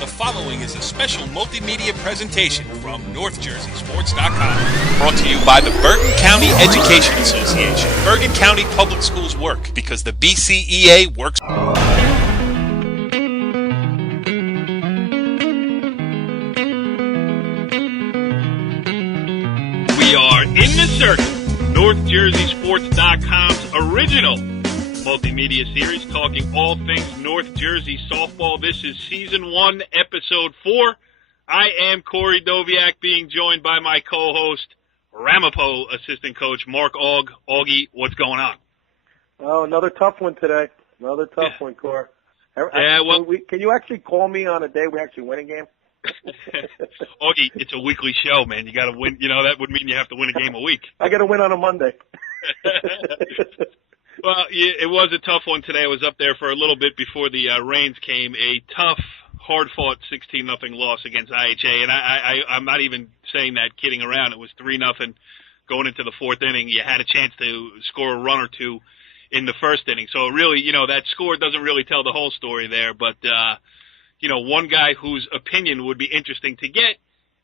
The following is a special multimedia presentation from NorthJerseySports.com. Brought to you by the Bergen County Education Association. Bergen County Public Schools work because the BCEA works. We are in the circle. NorthJerseySports.com's original multimedia series talking all things North Jersey softball. This is Season 1, Episode 4. I am Corey Doviak, being joined by my co-host, Ramapo assistant coach Mark Auggie, what's going on? Oh, another tough one today. Another tough one, Corey. Yeah, well, can you actually call me on a day we actually win a game? Auggie, it's a weekly show, man. You got to win. You know, that would mean you have to win a game a week. I got to win on a Monday. Well, yeah, it was a tough one today. I was up there for a little bit before the rains came. A tough, hard-fought 16-0 loss against IHA, and I'm not even saying that kidding around. It was 3-0 going into the fourth inning. You had a chance to score a run or two in the first inning. So really, you know, that score doesn't really tell the whole story there. But, you know, one guy whose opinion would be interesting to get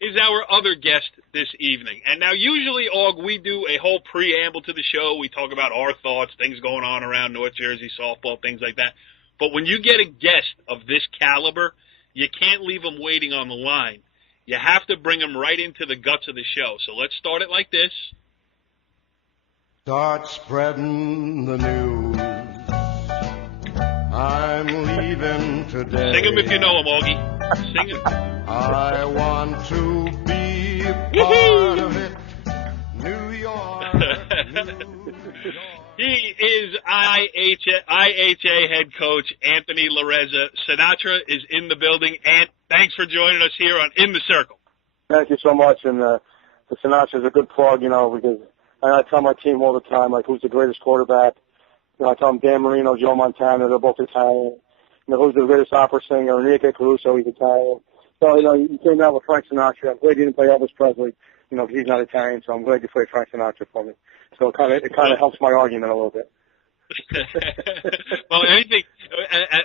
is our other guest this evening. And now usually, we do a whole preamble to the show. We talk about our thoughts, things going on around North Jersey softball, things like that. But when you get a guest of this caliber, you can't leave them waiting on the line. You have to bring them right into the guts of the show. So let's start it like this. Start spreading the news. I'm leaving today. Sing them if you know them, Auggie. Sing them. I want to be a part of it. New York. He is IHA head coach Anthony Larezza. Sinatra is in the building. Ant, thanks for joining us here on In the Circle. Thank you so much. And the Sinatra is a good plug, you know, because I tell my team all the time, like, who's the greatest quarterback? You know, I tell them Dan Marino, Joe Montana, they're both Italian. You know, who's the greatest opera singer? Enrique Caruso, he's Italian. So, you know, you came out with Frank Sinatra. I'm glad you didn't play Elvis Presley, you know, because he's not Italian, so I'm glad you played Frank Sinatra for me. So it kind of helps my argument a little bit. Well,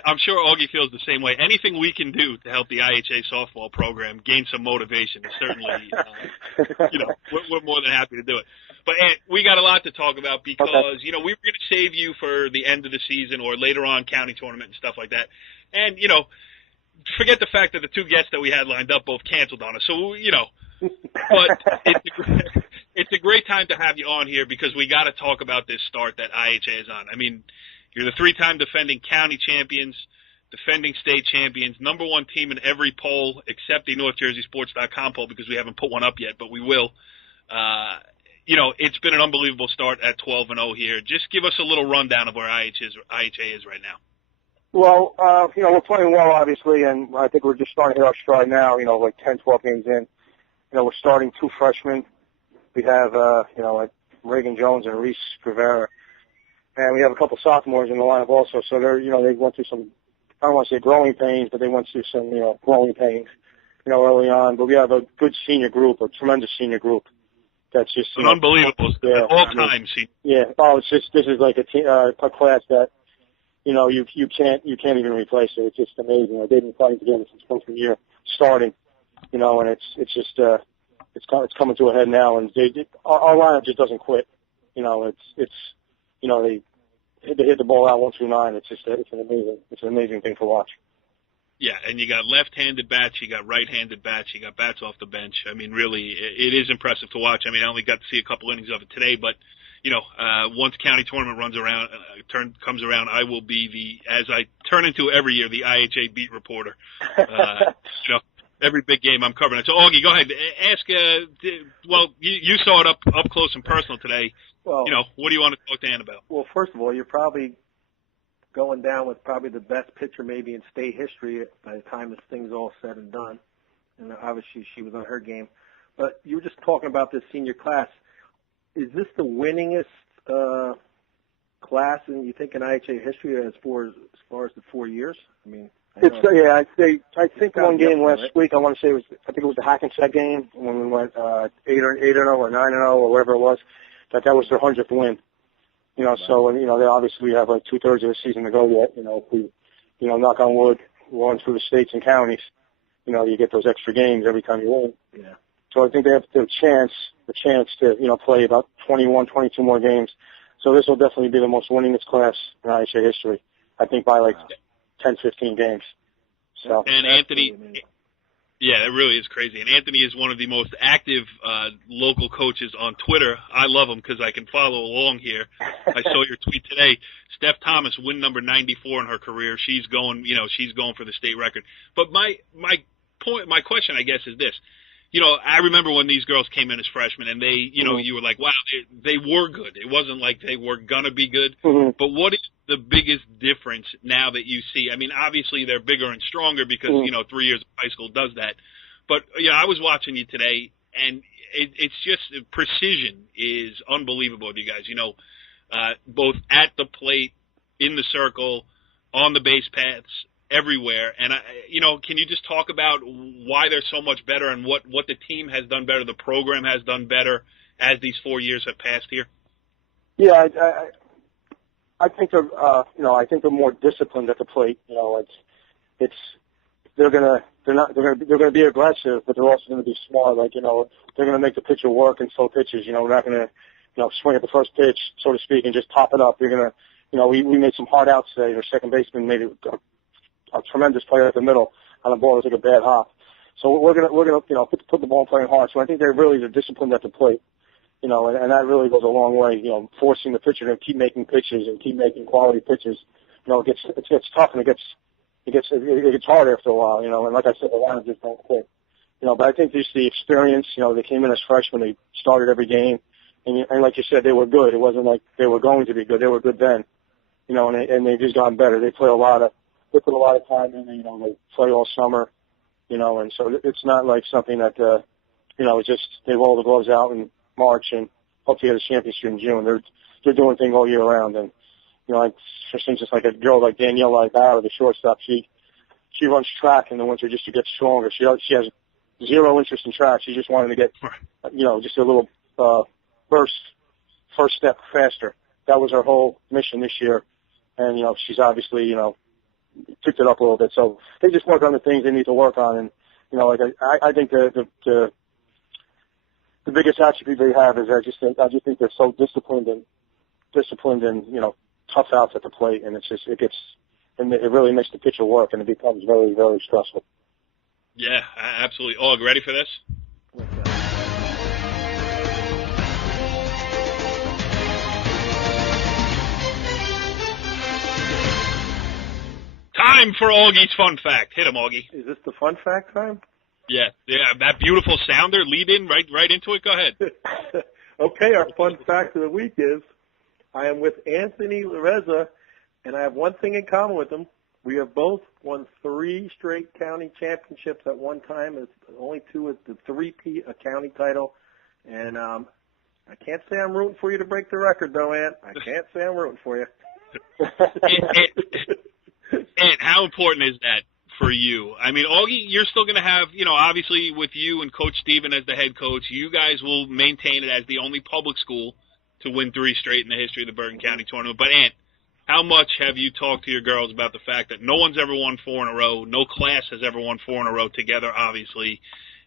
I'm sure Auggie feels the same way. Anything we can do to help the IHA softball program gain some motivation is certainly, you know, we're more than happy to do it. But we got a lot to talk about because, you know, we were going to save you for the end of the season or later on county tournament and stuff like that. And, you know, forget the fact that the two guests that we had lined up both canceled on us. So, you know, but it's a great time to have you on here because we got to talk about this start that IHA is on. I mean, you're the three-time defending county champions, defending state champions, number one team in every poll except the NorthJerseySports.com poll because we haven't put one up yet, but we will. You know, it's been an unbelievable start at 12-0 here. Just give us a little rundown of where IHA is right now. Well, you know, we're playing well, obviously, and I think we're just starting to hit our stride now, you know, like 10, 12 games in. You know, we're starting two freshmen. We have, you know, like Reagan Jones and Reese Rivera. And we have a couple sophomores in the lineup also. So they're, you know, they went through some, I don't want to say growing pains, but they went through some, you know, growing pains, you know, early on. But we have a good senior group, a tremendous senior group. That's just an unbelievable, all time. Yeah. Oh, it's just, this is like a class that, you know, you can't even replace it. It's just amazing. They've been playing together since freshman year starting, you know, and it's just, it's coming to a head now, and our lineup just doesn't quit. You know, it's you know, they hit the ball out 1 through 9. It's an amazing thing to watch. Yeah, and you got left-handed bats, you got right-handed bats, you got bats off the bench. I mean, really, it is impressive to watch. I mean, I only got to see a couple innings of it today, but you know, once county tournament comes around, I will be as I turn into every year, the IHA beat reporter. You know. Every big game I'm covering it. So, Auggie, go ahead. Ask, well, you saw it up close and personal today. Well, you know, what do you want to talk to Ann about? Well, first of all, you're probably going down with probably the best pitcher maybe in state history by the time this thing's all said and done. And obviously she was on her game. But you were just talking about this senior class. Is this the winningest class in, you think, in IHA history as far as the 4 years? I mean, I think one game last week. I want to say I think it was the Hackensack game when we went 8-0 or 9-0 or whatever it was. That was their 100th win. You know, so you know, they obviously have like 2/3 of the season to go yet. You know, if we, you know, knock on wood, we're on through the states and counties. you get those extra games every time you win. Yeah. So I think they have the chance to, play about 21, 22 more games. So this will definitely be the most winningest class in IHA history. I think by 10, 15 games. So. And Anthony, yeah, it really is crazy. And Anthony is one of the most active local coaches on Twitter. I love him because I can follow along here. I saw your tweet today. Steph Thomas, win number 94 in her career. She's going for the state record. But my question, I guess, is this. I remember when these girls came in as freshmen, and they, you were like, wow, they were good. It wasn't like they were gonna be good. Mm-hmm. But what is the biggest difference now that you see? I mean, obviously they're bigger and stronger because 3 years of high school does that. But I was watching you today, and it's just precision is unbelievable with you guys. Both at the plate, in the circle, on the base paths, everywhere. And can you just talk about why they're so much better and what the team has done better, the program has done better as these 4 years have passed here? Yeah, I think they're more disciplined at the plate. They're gonna be aggressive, but they're also gonna be smart. They're gonna make the pitcher work and throw pitches. We're not gonna swing at the first pitch, so to speak, and just pop it up. We're gonna we made some hard outs today. Our second baseman made a tremendous play at the middle on a ball that took a bad hop. So we're gonna put the ball playing hard. So I think they're disciplined at the plate, and that really goes a long way. Forcing the pitcher to keep making pitches and keep making quality pitches. It gets tough and it gets hard after a while. And like I said, the lines just don't quit. But I think just the experience. They came in as freshmen. They started every game, and like you said, they were good. It wasn't like they were going to be good. They were good then. And they've just gotten better. They put a lot of time in. They play all summer. And so it's not like something that it's just they roll the gloves out in March and hope to get a championship in June. They're doing things all year round. And for instance, just like a girl like Danielle Ibarra, the shortstop, she runs track in the winter just to get stronger. She has zero interest in track. She just wanted to get just a little first step faster. That was her whole mission this year. And she's obviously picked it up a little bit. So they just work on the things they need to work on. And I think the biggest attribute they have is I just think they're so disciplined and tough outs at the plate, and it really makes the pitcher work, and it becomes very, very stressful. Yeah, absolutely. Aug, ready for this? Time for Augie's fun fact. Hit him, Augie. Is this the fun fact time? Yeah. That beautiful sounder. Lead in right into it. Go ahead. Okay, our fun fact of the week is I am with Anthony Larezza, and I have one thing in common with him. We have both won 3 straight county championships at one time. It's only 2 with the 3-peat, a county title. And I can't say I'm rooting for you to break the record, though, Ant. I can't say I'm rooting for you. And how important is that for you? I mean, Augie, you're still going to have, obviously with you and Coach Steven as the head coach, you guys will maintain it as the only public school to win 3 straight in the history of the Bergen County tournament. But, Ant, how much have you talked to your girls about the fact that no one's ever won 4 in a row, no class has ever won 4 in a row together, obviously.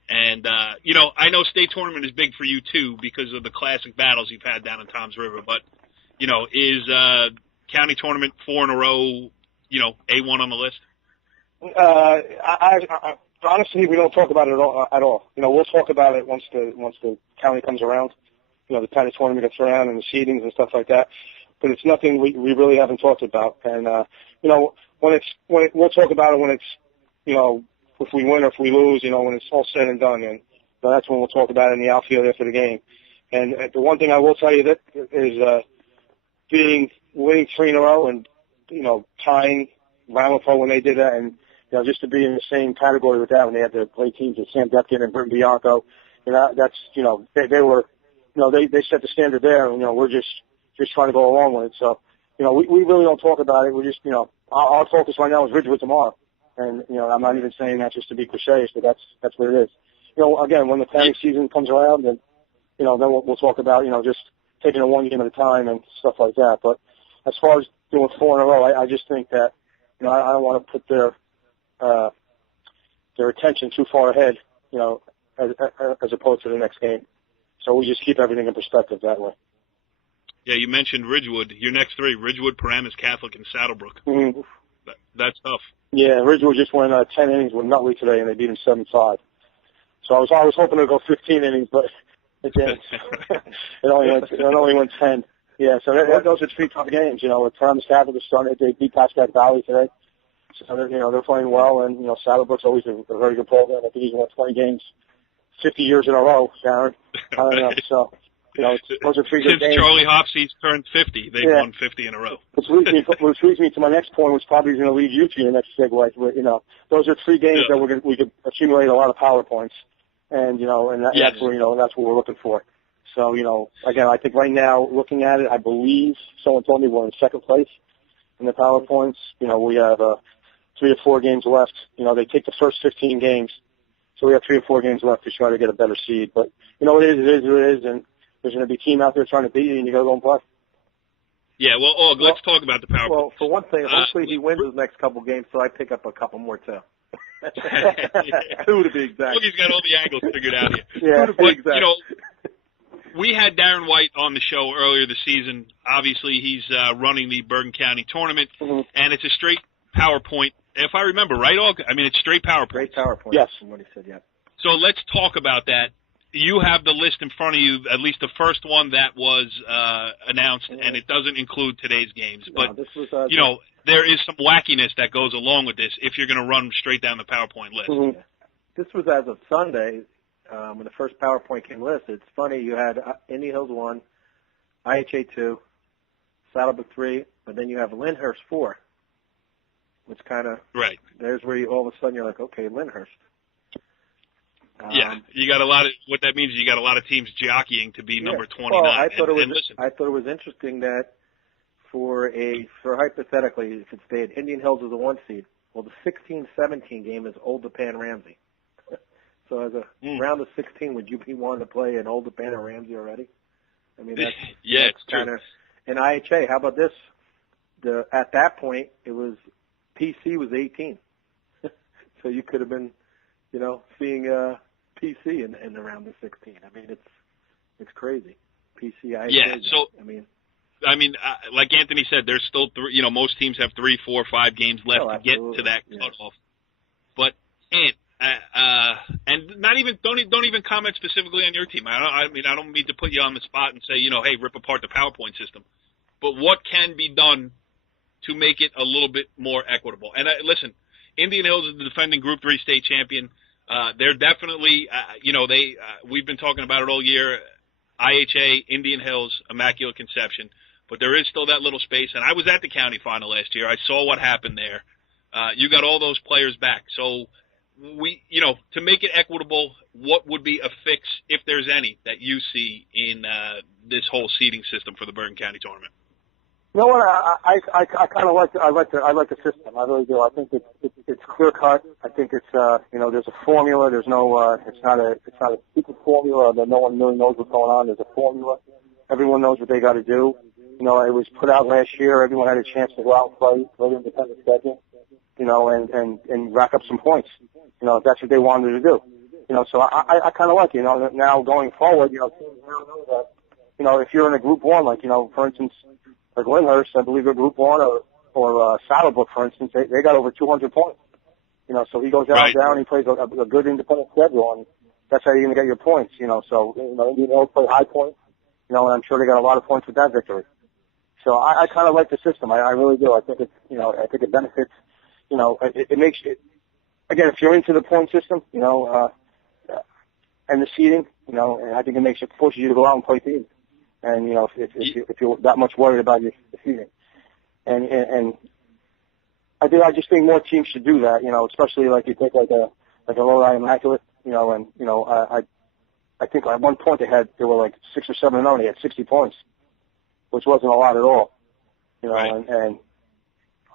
And, I know state tournament is big for you, too, because of the classic battles you've had down in Toms River. But, is county tournament 4 in a row, A1 on the list? I honestly, we don't talk about it at all. We'll talk about it once the county comes around. The county tournament gets around and the seedings and stuff like that. But it's nothing we really haven't talked about. And we'll talk about it when it's if we win or if we lose. When it's all said and done, and that's when we'll talk about it in the outfield after the game. And the one thing I will tell you that is winning 3 in a row and tying Ramapo when they did that, and just to be in the same category with that when they had to play teams with Sam Depkin and Britton Bianco, that's they were they set the standard there, and we're just trying to go along with it. So we really don't talk about it. We just our focus right now is Ridgewood tomorrow, and I'm not even saying that just to be cliches, but that's what it is. Again, when the planning season comes around, then then we'll talk about just taking it one game at a time and stuff like that. But as far as doing 4 in a row, I just think that I don't want to put their attention too far ahead, as opposed to the next game. So we just keep everything in perspective that way. Yeah, you mentioned Ridgewood. Your next three, Ridgewood, Paramus Catholic, and Saddlebrook. Mm-hmm. That's tough. Yeah, Ridgewood just went 10 innings with Nutley today, and they beat him 7-5. So I was hoping to go 15 innings, but it didn't. it only went 10. Yeah, so those are three tough games. With Paramus Catholic is starting, they beat Pascack Valley today. So they're playing well, and Saddlebrook's always a very good program. I think he's won 20 games 50 years in a row, Sharon. I don't know. So, those are three good games. Since Charlie Hopsey's turned 50, they've won 50 in a row. Which leads me to my next point, which probably is going to lead you to your next segue. Those are three games that we could accumulate a lot of power points, and that's what we're looking for. So again, I think right now, looking at it, I believe someone told me we're in second place in the power points. We have 3 or 4 games left. They take the first 15 games. So we have 3 or 4 games left to try to get a better seed. But, it is, and there's going to be a team out there trying to beat you, and you got to go and play. Yeah, well, let's talk about the power play. Well, for one thing, hopefully he wins his next couple games, so I pick up a couple more, too. 2 to be exact. Look, he's got all the angles figured out here. Yeah, 2 to be exact. We had Darren White on the show earlier this season. Obviously, he's running the Bergen County tournament, and it's a straight PowerPoint. If I remember right, it's straight PowerPoint. Straight PowerPoint. Yes. From what he said, yeah. So let's talk about that. You have the list in front of you, at least the first one that was announced, and it doesn't include today's games. But, this was, there is some wackiness that goes along with this if you're going to run straight down the PowerPoint list. Mm-hmm. Yeah. This was as of Sunday when the first PowerPoint came listed. It's funny, you had Indian Hills 1, IHA 2, Saddlebrook 3, but then you have Lyndhurst 4. Which kind of there's where all of a sudden you're like, okay, Lyndhurst. You got a lot of what that means is you got a lot of teams jockeying to be number 29. Well, I thought it was interesting that for hypothetically, if it stayed Indian Hills as a 1 seed, well, the 16-17 game is Old Dapan Ramsey. So as a round of 16, would you be wanting to play an Old Dapan or Ramsey already? I mean, that's kind of. And IHA, how about this? At that point, it was. PC was 18, so you could have been, seeing PC in the round of 16. I mean, it's crazy. PC, like Anthony said, there's still 3. Most teams have 3, 4, 5 games left to get to that cutoff. But and not even don't even comment specifically on your team. I don't mean to put you on the spot and say hey, rip apart the PowerPoint system. But what can be done to make it a little bit more equitable? And listen, Indian Hills is the defending Group 3 state champion. They're definitely, we've been talking about it all year. IHA, Indian Hills, Immaculate Conception. But there is still that little space. And I was at the county final last year. I saw what happened there. You got all those players back. So to make it equitable, what would be a fix, if there's any, that you see in this whole seeding system for the Bergen County tournament? You know what? I kind of like the system. I really do. I think it's clear cut. I think it's there's a formula. There's no it's not a secret formula that no one really knows what's going on. There's a formula. Everyone knows what they got to do. It was put out last year. Everyone had a chance to go out and play independent schedule, and rack up some points. If that's what they wanted to do. So I kind of like it. Now going forward, teams now know that if you're in a Group 1, like for instance. Like Lyndhurst, I believe they're Group 1, or Saddlebrook, for instance, they got over 200 points. So he goes out and down, he plays a good independent schedule, and that's how you're going to get your points. So Indian Hills play high points, and I'm sure they got a lot of points with that victory. So I kind of like the system. I really do. I think it's I think it benefits. It makes it again if you're into the point system, and the seeding, and I think it forces you to go out and play teams. And if you're that much worried about your seeding, and I just think more teams should do that. Especially like you take like a Lodi Immaculate. I think at one point they were like 6 or 7-0. They had 60 points, which wasn't a lot at all. And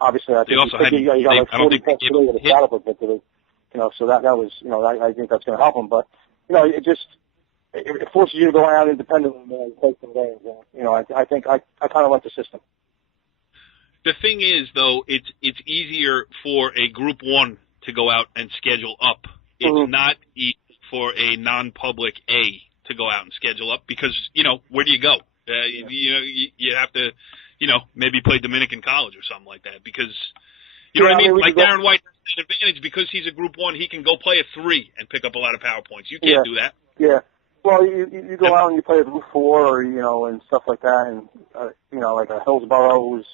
obviously I think you got like 40 points today with a Saddlebrook victory. So that was I think that's going to help them. But it forces you to go out independently and play some games. I think I kind of like the system. The thing is, though, it's easier for a Group 1 to go out and schedule up. It's not easy for a non-public A to go out and schedule up because, where do you go? You have to, maybe play Dominican College or something like that because, you know what I mean? Like Darren White has an advantage because he's a Group 1. He can go play a 3 and pick up a lot of power points. You can't do that. Yeah. Well, you go out and you play a Group 4 or, and stuff like that and, like a Hillsborough who's,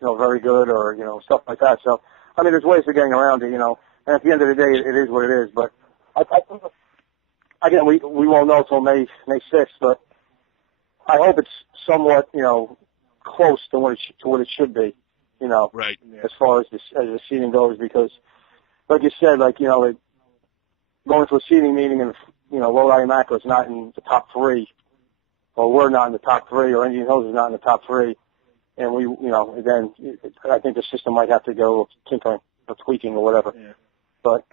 very good or, stuff like that. So, I mean, there's ways of getting around it, and at the end of the day, it is what it is. But again, we won't know until May 6th, but I hope it's somewhat, close to what it should be, right. As far as the seating goes, because, like you said, going to a seating meeting and, Lodi and Macro is not in the top 3, or we're not in the top 3, or Indian Hills is not in the top 3, and we, then I think the system might have to go tinkering or tweaking or whatever. Yeah. But,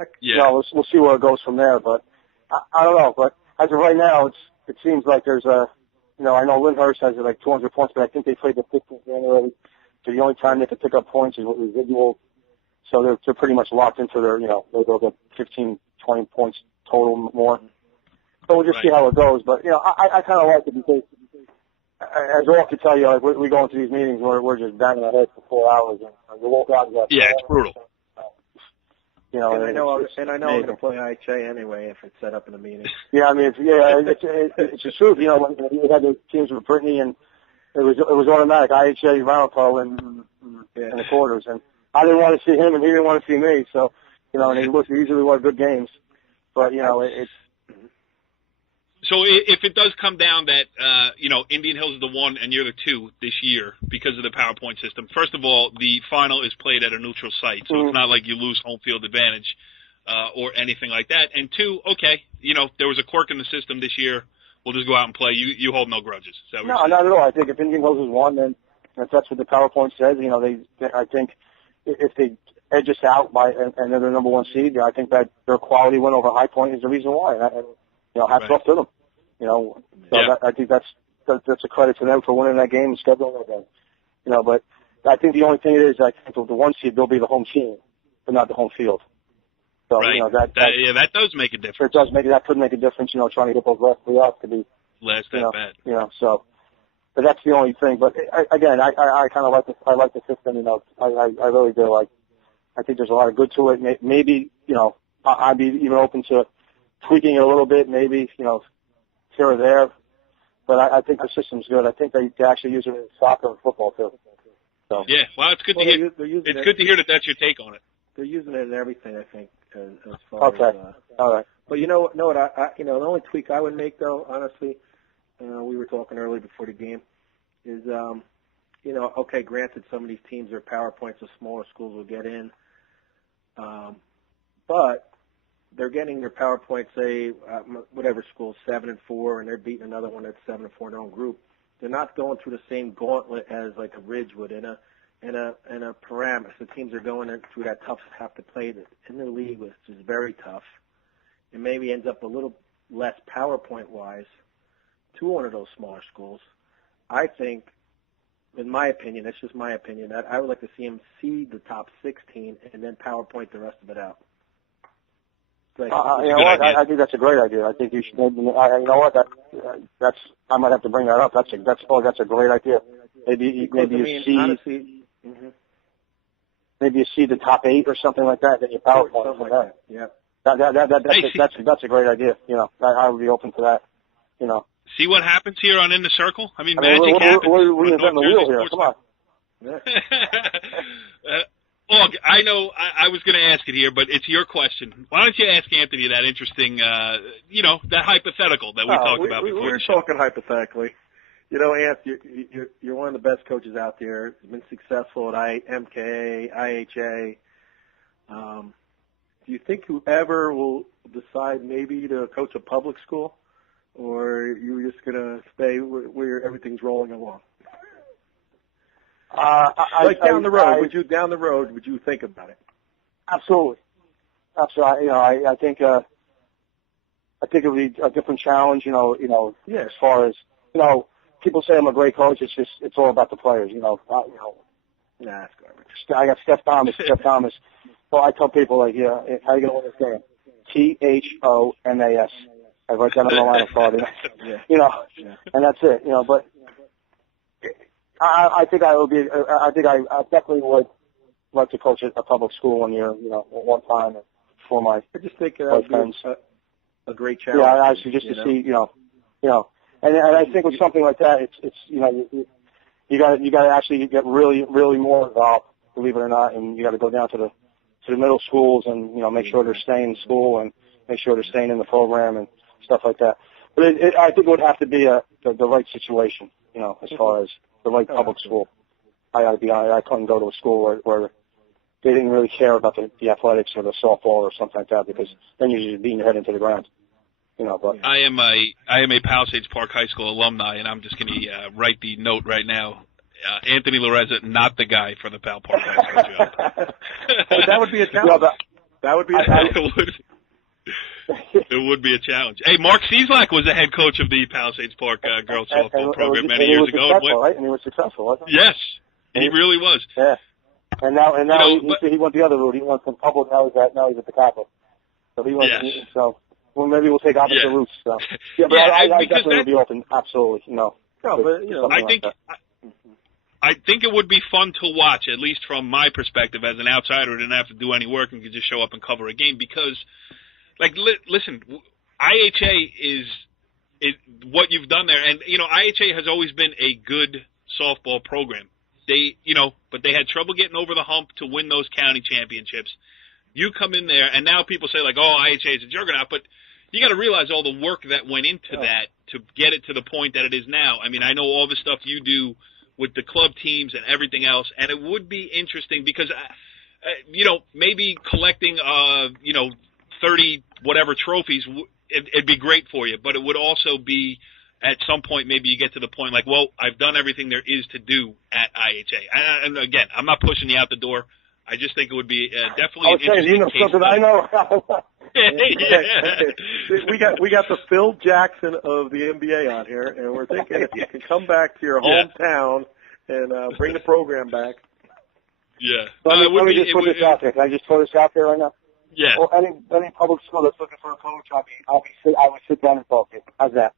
we'll see where it goes from there, but I don't know, but as of right now, it seems like there's a, I know Lyndhurst has 200 points, but I think they played the 15th January, so the only time they can pick up points is with residual. So they're pretty much locked into their, they'll get 15, 20 points total more. So we'll just see how it goes. But, I kind of like it because, as all can tell you, we go into these meetings where we're just banging our heads for 4 hours and we walk out and go, it's brutal. And I know I'm going to play IHA anyway if it's set up in a meeting. Yeah, I mean, it's the truth. When we had the teams with Brittany, and it was automatic IHA Ramapo in the quarters, and I didn't want to see him, and he didn't want to see me. So, and they usually were good games, but it's. So if it does come down that, Indian Hills is the 1 and you're the 2 this year because of the PowerPoint system, first of all, the final is played at a neutral site, so it's not like you lose home field advantage or anything like that. And 2, okay, there was a quirk in the system this year. We'll just go out and play. You hold no grudges. No, not at all. I think if Indian Hills is 1, then if that's what the PowerPoint says, I think if they edge us out and they're the number 1 seed, I think that their quality win over High Point is the reason why. Hats off to them. I think that's a credit to them for winning that game and scheduling that game. But I think the only thing is, I think the 1 seed, they'll be the home team, but not the home field. So, that does make a difference. It does that could make a difference, trying to get those last playoffs to be last that bad. So, but that's the only thing. But again, I kind of like the system, I really do. I think there's a lot of good to it. Maybe, I'd be even open to tweaking it a little bit, maybe, here or there, but I think the system's good. I think they actually use it in soccer and football too. So. Yeah, well, it's good to hear. It's good to hear that that's your take on it. They're using it in everything, I think, as far as. All right. But you know what? The only tweak I would make, though, honestly, we were talking earlier before the game, is okay, granted, some of these teams are PowerPoints, so smaller schools will get in, but they're getting their PowerPoint, say, whatever school, 7-4, and they're beating another one that's 7-4 in their own group. They're not going through the same gauntlet as like a Ridge would in a parameter. So teams are going through that tough have to play in their league, which is very tough. It maybe ends up a little less PowerPoint wise to one of those smaller schools. I think, in my opinion, that's just my opinion, that I would like to see them seed the top 16 and then PowerPoint the rest of it out. I think that's a great idea. I think you should. That's. I might have to bring that up. That's a great idea. Maybe you see. Honestly, maybe you see the top 8 or something like that. Then you PowerPoint from that. Yeah. That's a great idea. I would be open to that. See what happens here on In the Circle. Magic happens. We're reinventing the wheel here. Come on. I know I was going to ask it here, but it's your question. Why don't you ask Anthony that interesting, that hypothetical that we talked about before? We were talking hypothetically. Anth, you're one of the best coaches out there. You've been successful at MKA, IHA. Do you think you ever will decide maybe to coach a public school, or are you just going to stay where everything's rolling along? Down the road, would you think about it? Absolutely. I think it would be a different challenge. As far as people say I'm a great coach. It's all about the players. Nah, that's garbage. I got Steph Thomas. Well, I tell people, like, yeah, how are you going to win this game? THOMAS. I write that on the lineup card, you know, and that's it, you know. But I think I definitely would like to coach a public school one year, you know, one time for my. I just think that would be a great challenge. Yeah, actually, just to see, you know, and I think with something like that, it's you know, you got to actually get really more involved, believe it or not, and you got to go down to the middle schools and, you know, make sure they're staying in school and make sure they're staying in the program and stuff like that. But I think it would have to be the right situation, you know, as far as the right public school. I couldn't go to a school where they didn't really care about the athletics or the softball or something like that, because then you're just beating your head into the ground, you know. But I am a Palisades Park High School alumni, and I'm just going to write the note right now. Anthony Larezza, not the guy for the Pal Park High School job. That would be a challenge. That would be a challenge. It would be a challenge. Hey, Mark Cieslak was the head coach of the Palisades Park girls softball program many years ago. Right? And he was successful, wasn't he? Yes, he really was. Yeah. And now he went the other route. He went from public. Now he's at the Catholic. So he went. Yes. So maybe we'll take opposite routes. So yeah, but I definitely would be open. Absolutely, you know. No, but you know, I think it would be fun to watch, at least from my perspective as an outsider who didn't have to do any work and could just show up and cover a game. Because, like, listen, IHA is what you've done there, and you know, IHA has always been a good softball program. But they had trouble getting over the hump to win those county championships. You come in there, and now people say, like, oh, IHA is a juggernaut, but you got to realize all the work that went into that to get it to the point that it is now. I mean, I know all the stuff you do with the club teams and everything else, and it would be interesting because, maybe collecting, 30 whatever trophies, it'd be great for you, but it would also be at some point maybe you get to the point like, well, I've done everything there is to do at IHA. And again, I'm not pushing you out the door. I just think it would be definitely an interesting you know case something I know. We got the Phil Jackson of the NBA on here, and we're thinking if you can come back to your hometown and bring the program back. Yeah. Let me just put this out there. Can I just throw this out there right now? Yeah. Well, any public school that's looking for a coach, I would sit down and talk to you. How's that?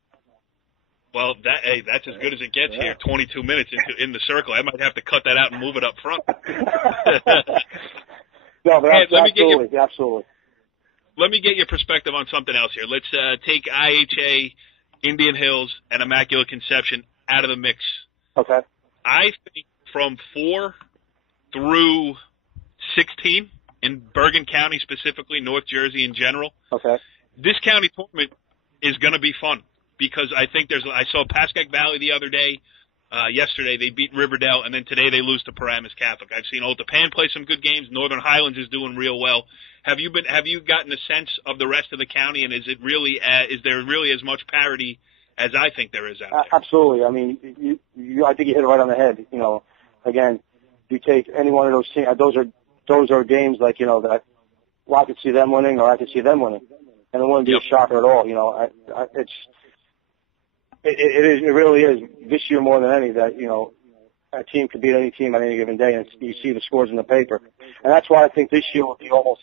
Well, that's as good as it gets here. 22 minutes in the circle. I might have to cut that out and move it up front. No, but absolutely. Let me get your perspective on something else here. Let's take IHA, Indian Hills, and Immaculate Conception out of the mix. Okay. I think from 4 through 16 in Bergen County specifically, North Jersey in general, this county tournament is going to be fun. Because I think I saw Pascack Valley the other day, yesterday they beat Riverdale, and then today they lose to Paramus Catholic. I've seen Old Tapan play some good games. Northern Highlands is doing real well. Have you gotten a sense of the rest of the county, and is there really as much parity as I think there is out there? Absolutely. I mean, I think you hit it right on the head. You know, again, you take any one of those teams. Those are games like, you know, that I could see them winning or I could see them winning, and it wouldn't be a shocker at all. You know, It really is this year more than any that, you know, a team could beat any team on any given day, and you see the scores in the paper. And that's why I think this year will be almost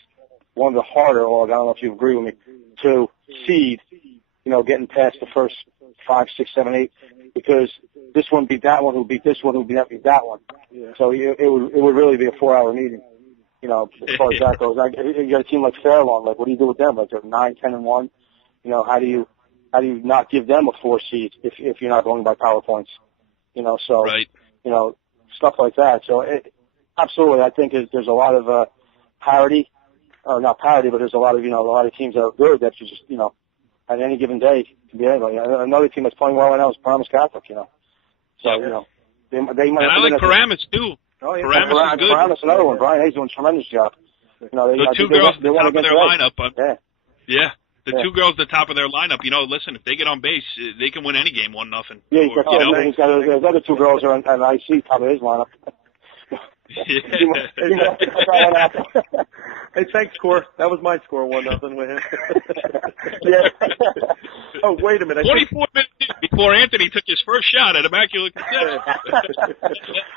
one of the harder, I don't know if you agree with me, to seed, you know, getting past the first 5, 6, 7, 8, because this one beat that one, who beat this one, who beat that one. Yeah. So it would really be a 4-hour meeting, you know, as far as that goes. You got a team like Fairlawn, like, what do you do with them? Like, they're 9, 10, and 1. You know, how do you not give them a 4 seed if you're not going by power points? You know, so, you know, stuff like that. So, absolutely, I think there's a lot of parity, or not parity, but there's a lot of teams that are good that you just, you know, at any given day can be anybody. Another team that's playing well right now is Paramus Catholic, you know. So, you know, they might. And I like Paramus, too. Oh, yeah. Paramus is good. Paramus, another one. Brian Hayes doing a tremendous job. You know, the two girls at the top of their lineup. Yeah. The two girls at the top of their lineup, you know, listen, if they get on base, they can win any game 1-0. Yeah, he's got those other two girls are on IC top of his lineup. Hey, thanks, Score. That was my score, 1-0 with him. Yeah. Oh, wait a minute. 24 minutes. before Anthony took his first shot at Immaculate Conception.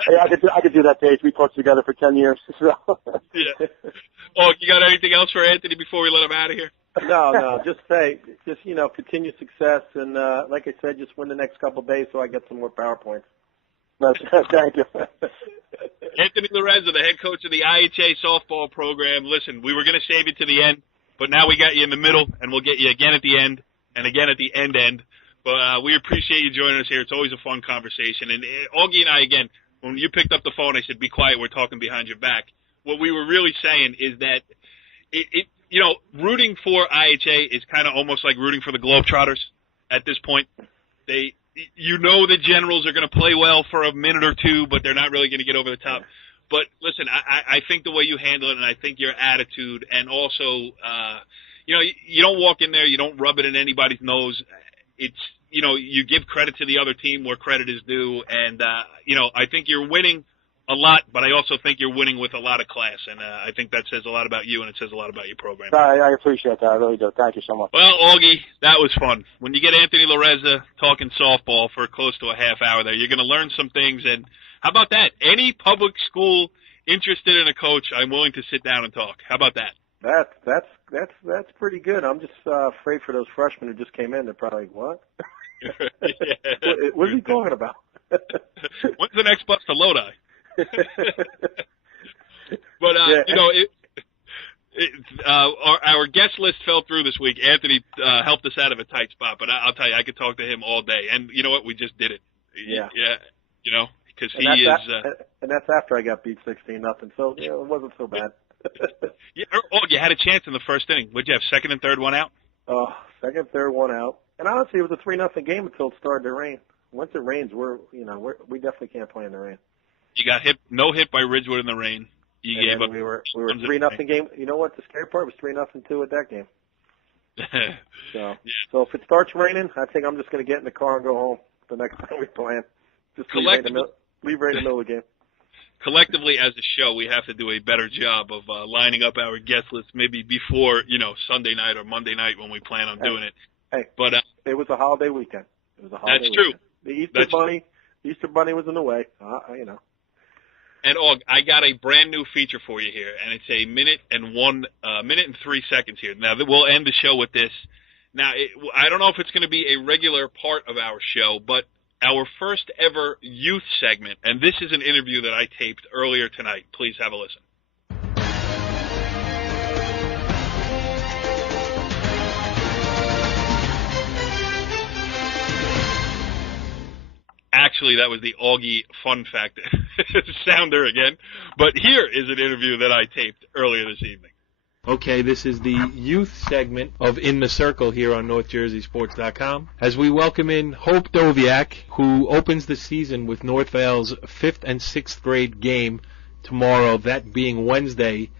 Hey, I could do that, Dave. We worked together for 10 years. So. Yeah. Oh, you got anything else for Anthony before we let him out of here? No. Just continue success, and like I said, just win the next couple of days so I get some more PowerPoints. Thank you. Anthony Larezza, the head coach of the IHA softball program. Listen, we were going to save you to the end, but now we got you in the middle, and we'll get you again at the end and again at the end. But we appreciate you joining us here. It's always a fun conversation. And Auggie and I, again, when you picked up the phone, I said, be quiet, we're talking behind your back. What we were really saying is that rooting for IHA is kind of almost like rooting for the Globetrotters at this point. The Generals are going to play well for a minute or two, but they're not really going to get over the top. But listen, I think the way you handle it, and I think your attitude, and also, you don't walk in there, you don't rub it in anybody's nose. It's, you give credit to the other team where credit is due, and I think you're winning a lot, but I also think you're winning with a lot of class, and I think that says a lot about you, and it says a lot about your program. I appreciate that. I really do. Thank you so much. Well, Auggie, that was fun. When you get Anthony Larezza talking softball for close to a half hour there, you're going to learn some things, and how about that? Any public school interested in a coach, I'm willing to sit down and talk. How about that? That's pretty good. I'm just afraid for those freshmen who just came in. They're probably like, what? What are you talking about? When's the next bus to Lodi? But our guest list fell through this week. Anthony helped us out of a tight spot, but I'll tell you, I could talk to him all day. And you know what? We just did it. Yeah. Because he is. And that's after I got beat 16-0. So it wasn't so bad. You had a chance in the first inning. What'd you have? Second and third, one out. Second, third, one out. And honestly, it was a 3-0 game until it started to rain. Once it rains, we definitely can't play in the rain. You got no hit by Ridgewood in the rain. You gave up. We were 3-0 game. You know what? The scary part was 3-2 at that game. So if it starts raining, I think I'm just going to get in the car and go home the next time we play. Just leave right in the middle of the game. Collectively, as a show, we have to do a better job of lining up our guest list maybe before, Sunday night or Monday night when we plan on doing it. Hey, but it was a holiday weekend. That's true. The Easter Bunny was in the way. And I got a brand new feature for you here, and it's a minute and 3 seconds here. Now we'll end the show with this. Now I don't know if it's going to be a regular part of our show, but our first ever youth segment, and this is an interview that I taped earlier tonight. Please have a listen. Actually, that was the Auggie fun fact sounder again. But here is an interview that I taped earlier this evening. Okay, this is the youth segment of In the Circle here on NorthJerseySports.com. As we welcome in Hope Doviak, who opens the season with Northvale's 5th and 6th grade game tomorrow, that being Wednesday,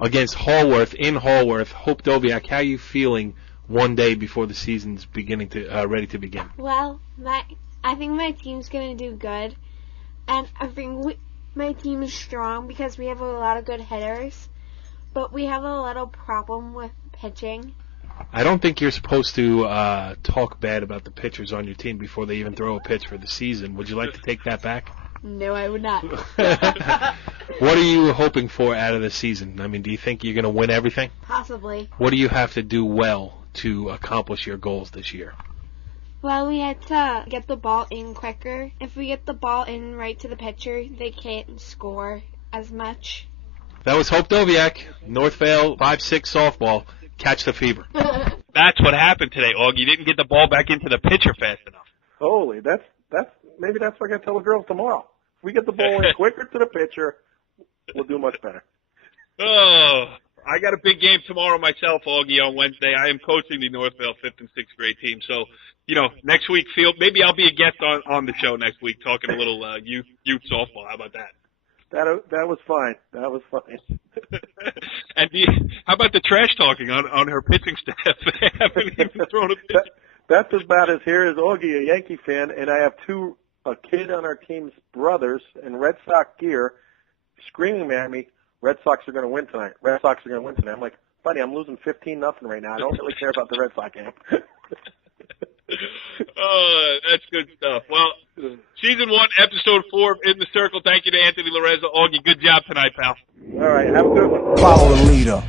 against Hallworth in Hallworth. Hope Doviak, how are you feeling one day before the season's ready to begin? Well, I think my team's going to do good, and I think my team is strong because we have a lot of good hitters, but we have a little problem with pitching. I don't think you're supposed to talk bad about the pitchers on your team before they even throw a pitch for the season. Would you like to take that back? No, I would not. What are you hoping for out of the season? I mean, do you think you're going to win everything? Possibly. What do you have to do well to accomplish your goals this year? Well, we had to get the ball in quicker. If we get the ball in right to the pitcher, they can't score as much. That was Hope Doviak, Northvale 5-6 softball. Catch the fever. That's what happened today, Auggie. You didn't get the ball back into the pitcher fast enough. Holy, maybe that's what I got to tell the girls tomorrow. If we get the ball in quicker to the pitcher, we'll do much better. Oh, I got a big game tomorrow myself, Auggie, on Wednesday. I am coaching the Northvale 5th and 6th grade team. So, next week, maybe I'll be a guest on the show next week talking a little youth softball. How about that? That was fine. That was fine. And how about the trash talking on her pitching staff? They haven't even thrown a pitch. That's about as here as Auggie, a Yankee fan, and I have a kid on our team's brothers in Red Sox gear screaming at me, Red Sox are going to win tonight. Red Sox are going to win tonight. I'm like, buddy, I'm losing 15-0 right now. I don't really care about the Red Sox game. Oh, that's good stuff. Well, season 1, episode 4 of In the Circle. Thank you to Anthony Larezza. Augie, good job tonight, pal. All right, have a good one. Follow the leader.